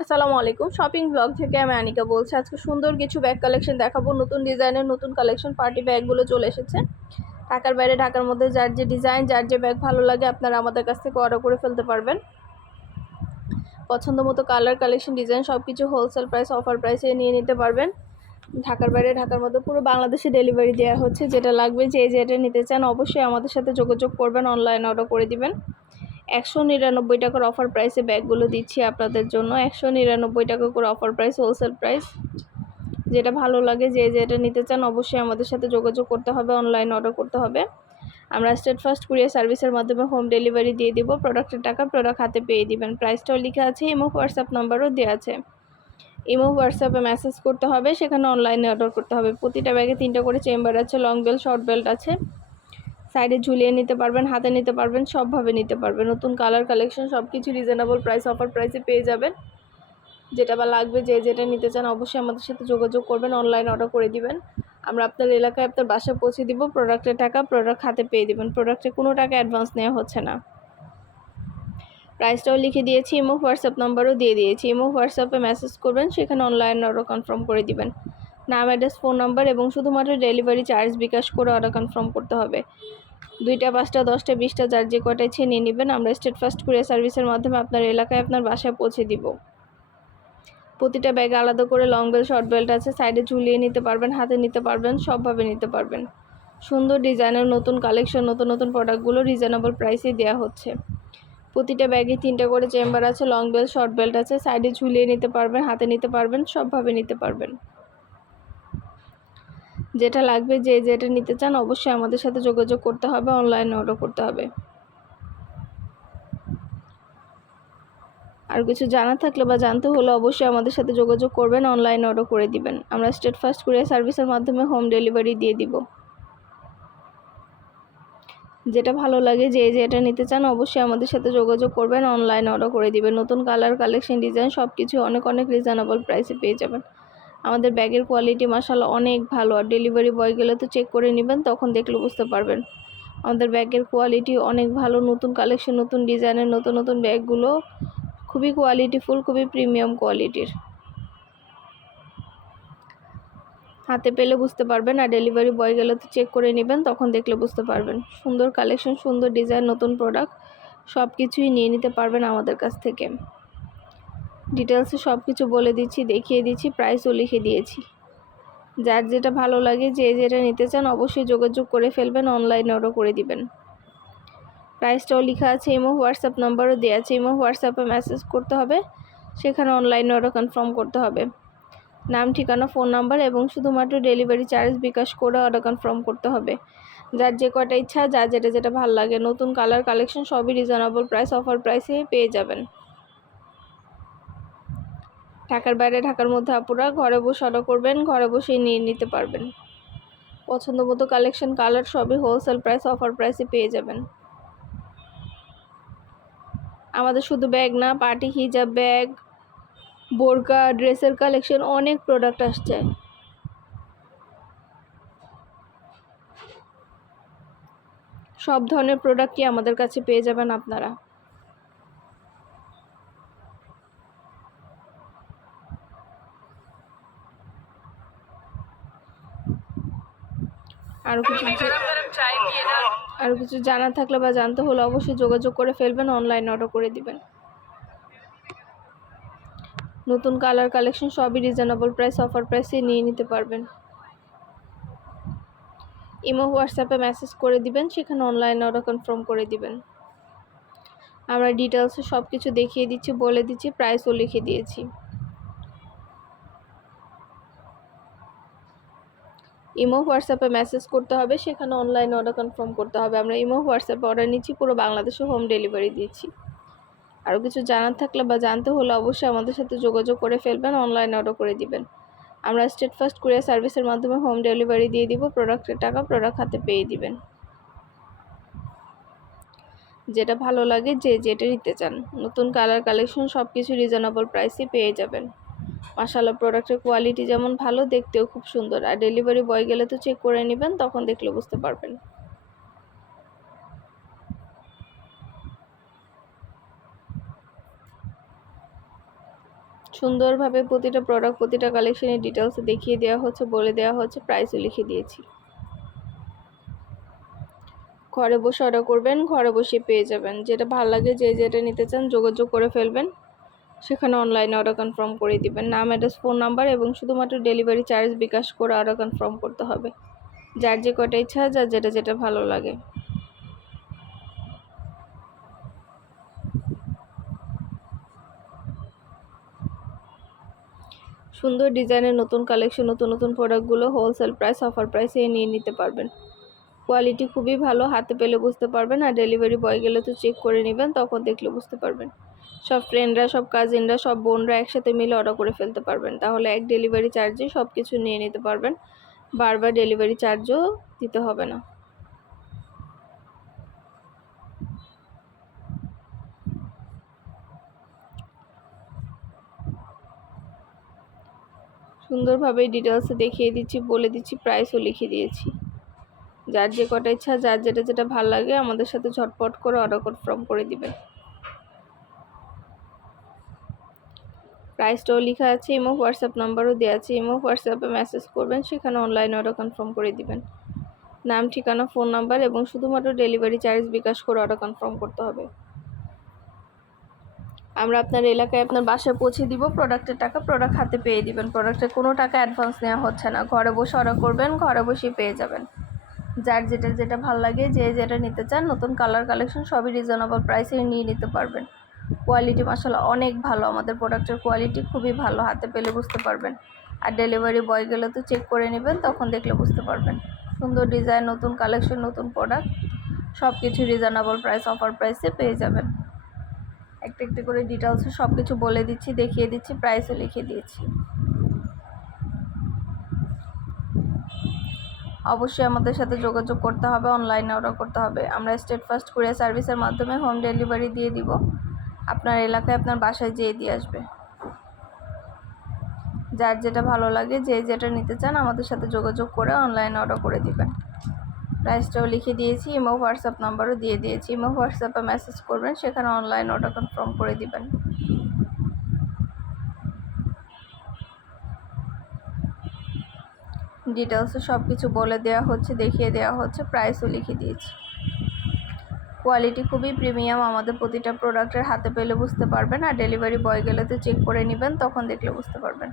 আসসালামু আলাইকুম। Shopping blog থেকে আমি আনিকা বলছি। আজকে সুন্দর কিছু ব্যাগ কালেকশন দেখাবো। নতুন ডিজাইনের নতুন কালেকশন পার্টি ব্যাগগুলো চলে এসেছে। ঢাকার বাইরে, ঢাকার মধ্যে যার যে ডিজাইন, যার যে ব্যাগ ভালো লাগে আপনারা আমাদের কাছ থেকে অর্ডার করে ফেলতে পারবেন। পছন্দ মতো কালার, কালেকশন, ডিজাইন সব কিছু হোলসেল প্রাইস, অফার প্রাইসে নিয়ে নিতে পারবেন। ঢাকার বাইরে, ঢাকার মধ্যে পুরো বাংলাদেশে ডেলিভারি দেওয়া হচ্ছে। যেটা লাগবে, যেটা নিতে চান অবশ্যই আমাদের সাথে যোগাযোগ করবেন, অনলাইনে অর্ডার করে দিবেন। 199 টাকার অফার প্রাইসে ব্যাগগুলো দিচ্ছি আপনাদের জন্য। 199 টাকা করে অফার প্রাইস, হোলসেল প্রাইস। যেটা ভালো লাগে, যেটা নিতে চান অবশ্যই আমাদের সাথে যোগাযোগ করতে হবে, অনলাইন অর্ডার করতে হবে। আমরা স্টেট ফার্স্ট কুরিয়ার সার্ভিসের মাধ্যমে হোম ডেলিভারি দিয়ে দিব। প্রোডাক্টের টাকা প্রোডাক্ট হাতে পেয়ে দিবেন। প্রাইসটাও লেখা আছে, ইমো হোয়াটসঅ্যাপ নাম্বারও দেওয়া আছে। ইমো হোয়াটসঅ্যাপে মেসেজ করতে হবে, সেখানে অনলাইনে অর্ডার করতে হবে। প্রতিটা ব্যাগে 3টা করে চেম্বার আছে, লং বেল্ট, শর্ট বেল্ট আছে। সাইডে ঝুলিয়ে নিতে পারবেন, হাতে নিতে পারবেন, সবভাবে নিতে পারবেন। নতুন কালার, কালেকশন সব কিছু রিজনেবল প্রাইস, অফার প্রাইসে পেয়ে যাবেন। যেটা বা লাগবে, যেটা নিতে চান অবশ্যই আমাদের সাথে যোগাযোগ করবেন, অনলাইন অর্ডার করে দিবেন। আমরা আপনার এলাকায়, আপনার বাসায় পৌঁছে দিব। প্রোডাক্টের টাকা প্রোডাক্ট হাতে পেয়ে দিবেন। প্রোডাক্টে কোনো টাকা অ্যাডভান্স নেওয়া হচ্ছে না। প্রাইসটাও লিখে দিয়েছি, ইমো হোয়াটসঅ্যাপ নাম্বারও দিয়ে দিয়েছি। ইমো হোয়াটসঅ্যাপে মেসেজ করবেন, সেখানে অনলাইন অর্ডার কনফার্ম করে দিবেন। নাম, অ্যাড্রেস, ফোন নাম্বার এবং শুধুমাত্র ডেলিভারি চার্জ বিকাশ করে অর্ডার কনফার্ম করতে হবে। 2টা, 5টা, 10টা, 20টা যার যে কয়টা ইচ্ছে নিয়ে নেবেন। আমরা স্টেট ফার্স্ট কুরিয়ার সার্ভিসের মাধ্যমে আপনার এলাকায়, আপনার বাসায় পৌঁছে দিব। প্রতিটা ব্যাগে আলাদা করে লং বেল্ট, শর্ট বেল্ট আছে। সাইডে ঝুলিয়ে নিতে পারবেন, হাতে নিতে পারবেন, সবভাবে নিতে পারবেন। সুন্দর ডিজাইনের নতুন কালেকশন, নতুন নতুন প্রোডাক্টগুলো রিজনেবল প্রাইসে দেওয়া হচ্ছে। প্রতিটা ব্যাগে 3টা করে চেম্বার আছে, লং বেল্ট, শর্ট বেল্ট আছে। সাইডে ঝুলিয়ে নিতে পারবেন, হাতে নিতে পারবেন, সবভাবে নিতে পারবেন। যেটা লাগবে, যেটা নিতে চান অবশ্যই আমাদের সাথে যোগাযোগ করতে হবে, অনলাইনে অর্ডার করতে হবে। আর কিছু জানা থাকলে বা জানতে হলে অবশ্যই আমাদের সাথে যোগাযোগ করবেন, অনলাইনে অর্ডার করে দিবেন। আমরা স্টেট ফার্স্ট কুরিয়ার সার্ভিসের মাধ্যমে হোম ডেলিভারি দিয়ে দিব। যেটা ভালো লাগে, যেটা নিতে চান অবশ্যই আমাদের সাথে যোগাযোগ করবেন, অনলাইনে অর্ডার করে দিবেন। নতুন কালার, কালেকশন, ডিজাইন সব কিছু অনেক অনেক রিজনেবল প্রাইসে পেয়ে যাবেন। আমাদের ব্যাগের কোয়ালিটি মাশাআল্লাহ অনেক ভালো। আর ডেলিভারি বয় গেলে তো চেক করে নেবেন, তখন দেখলে বুঝতে পারবেন। আমাদের ব্যাগের কোয়ালিটি অনেক ভালো। নতুন কালেকশন, নতুন ডিজাইনের নতুন নতুন ব্যাগগুলো খুবই কোয়ালিটিফুল, খুবই প্রিমিয়াম কোয়ালিটির। হাতে পেলে বুঝতে পারবেন, আর ডেলিভারি বয় গেলে তো চেক করে নেবেন, তখন দেখলে বুঝতে পারবেন। সুন্দর কালেকশন, সুন্দর ডিজাইন, নতুন প্রোডাক্ট সব কিছুই নিয়ে নিতে পারবেন আমাদের কাছ থেকে। ডিটেলসে সব কিছু বলে দিচ্ছি, দেখিয়ে দিচ্ছি, প্রাইসও লিখে দিয়েছি। যার যেটা ভালো লাগে, যেটা নিতে চান অবশ্যই যোগাযোগ করে ফেলবেন, অনলাইনে অর্ডার করে দিবেন। প্রাইসটাও লেখা আছে, ইমো হোয়াটসঅ্যাপ নাম্বারও দেওয়া আছে। ইমো হোয়াটসঅ্যাপে মেসেজ করতে হবে, সেখানে অনলাইনে অর্ডার কনফার্ম করতে হবে। নাম, ঠিকানা, ফোন নাম্বার এবং শুধুমাত্র ডেলিভারি চার্জ বিকাশ করে অর্ডার কনফার্ম করতে হবে। যার যে কয়টা ইচ্ছা, যার যেটা ভালো লাগে, নতুন কালার, কালেকশন সবই রিজনেবল প্রাইস, অফার প্রাইসে পেয়ে যাবেন। ঢাকার বাইরে, ঢাকার মধ্যে আপুরা ঘরে বসে অর্ডার করবেন, ঘরে বসেই নিয়ে নিতে পারবেন। পছন্দ মতো কালেকশন, কালার সবই হোলসেল প্রাইস, অফার প্রাইসে পেয়ে যাবেন। আমাদের শুধু ব্যাগ না, পার্টি হিজাব, ব্যাগ, বোরকা, ড্রেসের কালেকশন অনেক প্রোডাক্ট আসছে। সব ধরনের প্রোডাক্টই আমাদের কাছে পেয়ে যাবেন আপনারা। আরও কিছু জানার থাকলে বা জানতে হলে অবশ্যই যোগাযোগ করে ফেলবেন, অনলাইন অর্ডার করে দিবেন। নতুন কালার, কালেকশন সবই রিজনেবল প্রাইস, অফার প্রাইসে নিয়ে নিতে পারবেন। ইমো হোয়াটসঅ্যাপে মেসেজ করে দিবেন, সেখানে অনলাইন অর্ডার কনফার্ম করে দিবেন। আমরা ডিটেলসে সব কিছু দেখিয়ে দিচ্ছি, বলে দিচ্ছি, প্রাইসও লিখে দিয়েছি। ইমো হোয়াটসঅ্যাপে মেসেজ করতে হবে, সেখানে অনলাইন অর্ডার কনফার্ম করতে হবে। আমরা ইমো হোয়াটসঅ্যাপে অর্ডার নিচ্ছি, পুরো বাংলাদেশে হোম ডেলিভারি দিচ্ছি। আরও কিছু জানার থাকলে বা জানতে হলে অবশ্যই আমাদের সাথে যোগাযোগ করে ফেলবেন, অনলাইন অর্ডার করে দিবেন। আমরা স্টেট ফার্স্ট কুরিয়ার সার্ভিসের মাধ্যমে হোম ডেলিভারি দিয়ে দিব। প্রোডাক্টের টাকা প্রোডাক্ট হাতে পেয়ে দিবেন। যেটা ভালো লাগে, যেটা নিতে চান, নতুন কালার, কালেকশন সব কিছু রিজনেবল প্রাইসে পেয়ে যাবেন। মাশাআল্লাহ, প্রোডাক্টের কোয়ালিটি যেমন ভালো, দেখতেও খুব সুন্দর। আর ডেলিভারি বয় গেলে তো চেক করে নেবেন, তখন দেখলে বুঝতে পারবেন। সুন্দরভাবে প্রতিটা প্রোডাক্ট প্রতিটা কালেকশনের ডিটেলস দেখিয়ে দেওয়া হচ্ছে, বলে দেওয়া হচ্ছে, প্রাইসও লিখে দিয়েছি। ঘরে বসে অর্ডার করবেন, ঘরে বসে পেয়ে যাবেন। যেটা ভালো লাগে, যে যেটা নিতে চান যোগাযোগ করে ফেলবেন, সেখানে অনলাইনে অর্ডার কনফার্ম করে দিবেন। নাম, অ্যাড্রেস, ফোন নাম্বার এবং শুধুমাত্র ডেলিভারি চার্জ বিকাশ করে অর্ডার কনফার্ম করতে হবে। যার যে কটা ইচ্ছা, যার যেটা ভালো লাগে। সুন্দর ডিজাইনের নতুন কালেকশন, নতুন প্রোডাক্টগুলো হোলসেল প্রাইস, অফার প্রাইসে নিয়ে নিতে পারবেন। কোয়ালিটি খুবই ভালো, হাতে পেলে বুঝতে পারবেন। আর ডেলিভারি বয় গেলে তো চেক করে নেবেন, তখন দেখলে বুঝতে পারবেন। সব ফ্রেন্ডরা, সব কাজিনরা, সব বোনরা একসাথে মিলে অর্ডার করে ফেলতে পারবেন। তাহলে এক ডেলিভারি চার্জে সব কিছু নিয়ে নিতে পারবেন, বারবার ডেলিভারি চার্জও দিতে হবে না। সুন্দরভাবে ডিটেলসে দেখিয়ে দিচ্ছি, বলে দিচ্ছি, প্রাইসও লিখে দিয়েছি। যার যে কটা ইচ্ছা, যার যেটা ভালো লাগে আমাদের সাথে ঝটপট করে অর্ডার কনফার্ম করে দিবেন। প্রাইসটাও লেখা আছে, ইমো হোয়াটসঅ্যাপ নাম্বারও দেওয়া আছে। ইমো হোয়াটসঅ্যাপে মেসেজ করবেন, সেখানে অনলাইনে অর্ডার কনফার্ম করে দিবেন। নাম, ঠিকানা, ফোন নাম্বার এবং শুধুমাত্র ডেলিভারি চার্জ বিকাশ করে অর্ডার কনফার্ম করতে হবে। আমরা আপনার এলাকায় আপনার বাসায় পৌঁছে দিব। প্রোডাক্টের টাকা প্রোডাক্ট হাতে পেয়ে দিবেন। প্রোডাক্টের কোনো টাকা অ্যাডভান্স নেওয়া হচ্ছে না। ঘরে বসে অর্ডার করবেন, ঘরে বসেই পেয়ে যাবেন। যার যেটা ভালো লাগে, যে যেটা নিতে চান, নতুন কালার কালেকশন সবই রিজনেবল প্রাইসে নিয়ে নিতে পারবেন। কোয়ালিটি মাশাআল্লাহ অনেক ভালো, আমাদের প্রোডাক্টের কোয়ালিটি খুবই ভালো, হাতে পেলে বুঝতে পারবেন। আর ডেলিভারি বয় গেলে তো চেক করে নেবেন, তখন দেখলে বুঝতে পারবেন। সুন্দর ডিজাইন, নতুন কালেকশন, নতুন প্রোডাক্ট সব কিছু রিজনেবল প্রাইস, অফার প্রাইসে পেয়ে যাবেন। একটা করে ডিটেলসে সব কিছু বলে দিচ্ছি, দেখিয়ে দিচ্ছি, প্রাইসও লিখে দিয়েছি। অবশ্যই আমাদের সাথে যোগাযোগ করতে হবে, অনলাইনে অর্ডার করতে হবে। আমরা স্টেট ফার্স্ট কুরিয়ার সার্ভিসের মাধ্যমে হোম ডেলিভারি দিয়ে দিব। আপনার এলাকায় আপনার বাসায় যেয়ে দিয়ে আসবে। যার যেটা ভালো লাগে, যে যেটা নিতে চান আমাদের সাথে যোগাযোগ করে অনলাইনে অর্ডার করে দিবেন। প্রাইসটাও লিখে দিয়েছি, ইমো হোয়াটসঅ্যাপ নাম্বারও দিয়ে দিয়েছি। ইমো হোয়াটসঅ্যাপে মেসেজ করবেন, সেখানে অনলাইন অর্ডার কনফার্ম করে দিবেন। ডিটেলসে সব কিছু বলে দেওয়া হচ্ছে, দেখিয়ে দেওয়া হচ্ছে, প্রাইসও লিখে দিয়েছি। কোয়ালিটি খুবই প্রিমিয়াম, আমাদের প্রতিটা প্রোডাক্টের হাতে পেলে বুঝতে পারবেন। আর ডেলিভারি বয় গেলে তো চেক করে নেবেন, তখন দেখলে বুঝতে পারবেন।